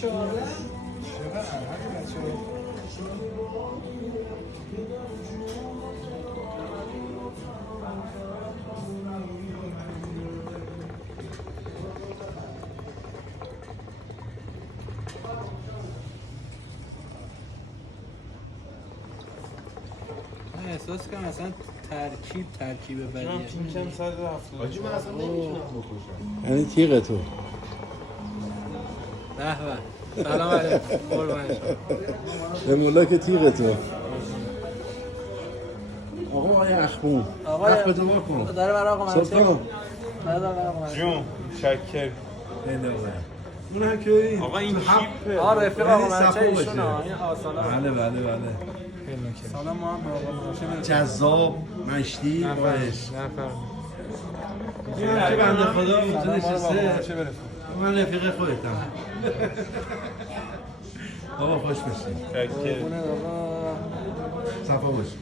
14 احساس کنم اصلا ترکیب بدیه. من پینکم 170. حاجی من اصلا نمیتونم بکشم. یعنی تیغ تو به به سلام علیکم قربان به مولا که تیغ تو آقا آقای اخمون حق به دعا کن داره برای آقا منشه سلطان داره برای آقا منشه جون شکر. بله آقا اون هم که آقا این چیپه. آه رفیق آقا یعنی منشه صفا ایشونه باشه. این آسالا بله بله بله سلام ما هم به آقا منشه جذاب مشتی باش این هم که بنده خدا اونجا نشسته من رفیق خودتم بابا خوش باشی شکر. آقا صفا باشی